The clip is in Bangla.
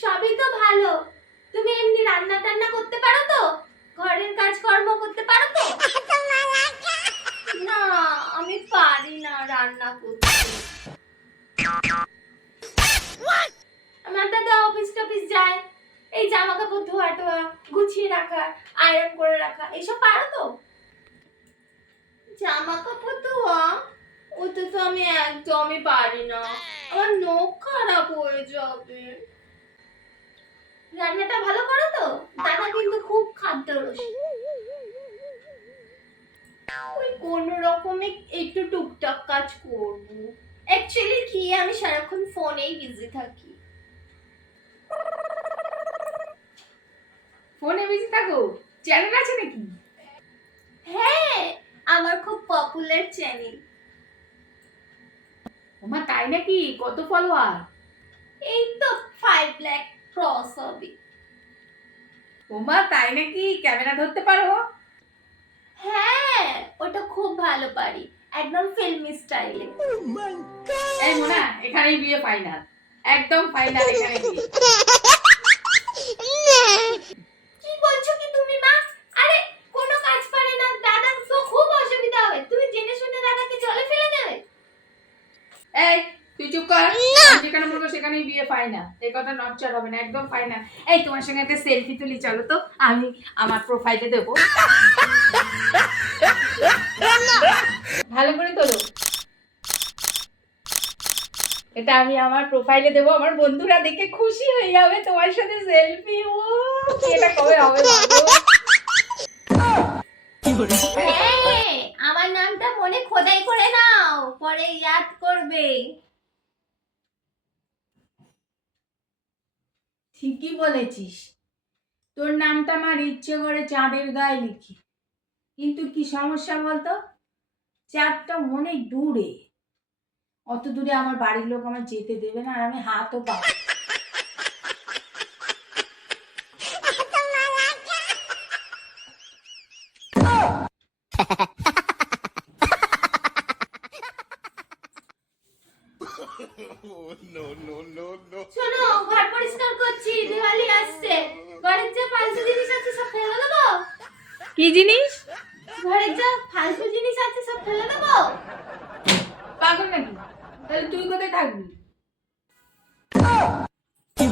সবই তো ভালো। তুমি এমনি রান্না টান্না করতে পারো তো? ঘরের কাজকর্ম করতে পারো তো? না, আমি পারি না রান্না করতে। আমার দাদা অফিস টফিস যায়, এই জামা কাপড় ধোয়া টোয়া, গুছিয়ে রাখা, আয়রন করে রাখা, এসব পারো তো? জামা কাপড় ধোয়া ওটা তো আমি একদমই পারি না, আমার নখ খারাপ হয়ে যাবে। রান্নাটা ভালো করো তো? দাদা কিন্তু খুব খাদ্যরসিক। ওই কোনো রকমে একটু টুকটাক কাজ করব। অ্যাকচুয়ালি কি, আমি সারাক্ষণ ফোনেই বিজি থাকি। ফোনে বিজি থাকো? চ্যানেল আছে নাকি? হ্যাঁ, আমার খুব পপুলার চ্যানেল। ওমা তাই নাকি? কত ফলোয়ার? এই তো 5 লাখ ক্রস হবে। ওমা তাই নাকি? ক্যামেরা ধরতে পারো? হ্যাঁ, ওটা খুব ভালো পারি, একদম ফিল্মি স্টাইলে। এই মোনা, এখানেই বিয়ে ফাইনাল, একদম ফাইনাল এখানে বিয়ে। কি বলছো কি তুমি মা? আরে কোনো কাজ পারে না, দাদা তো খুব অসুবিধা হবে, তুমি জেনে শুনে দাদাকে জলে ফেলে দেবে। এই তুই চুপ কর, যেখানে বলবো সেখানেই বিয়ে ফাইনাল, এই কথা নড়চড় হবে না, একদম ফাইনাল। এই তোমার সঙ্গে একটা সেলফি তুলি, চলো তো, আমি আমার প্রোফাইলে দেবো। ভালো করে তোলো, এটা আমি আমার প্রোফাইলে দেবো, আমার বন্ধুরা দেখে খুশি হয়ে যাবে, তোমার সাথে সেলফি। ও এটা কবে হবে হ্যাঁ, আমার নামটা মনে খোদাই করে নাও, পরে ইয়াদ করবে। ঠিকই বলেছিস, তোর নামটা আমার ইচ্ছে করে চাঁদের গায়ে লিখি, কিন্তু কি সমস্যা বলতো, চাঁদটা অনেক দূরে, অত দূরে আমার বাড়ির লোক আমার যেতে দেবে না, আর আমি হাতও পাবো। শোনো, ঘর পরিষ্কার করছি, দিওয়ালি আসছে, ঘরের যা ফালতু জিনিস আছে সব ফেলে দেবো। কি জিনিস? ঘরের যা ফালতু জিনিস আছে সব ফেলে দেবো। পাগল নাকি? তাহলে তুই কোথায় থাকবি? কি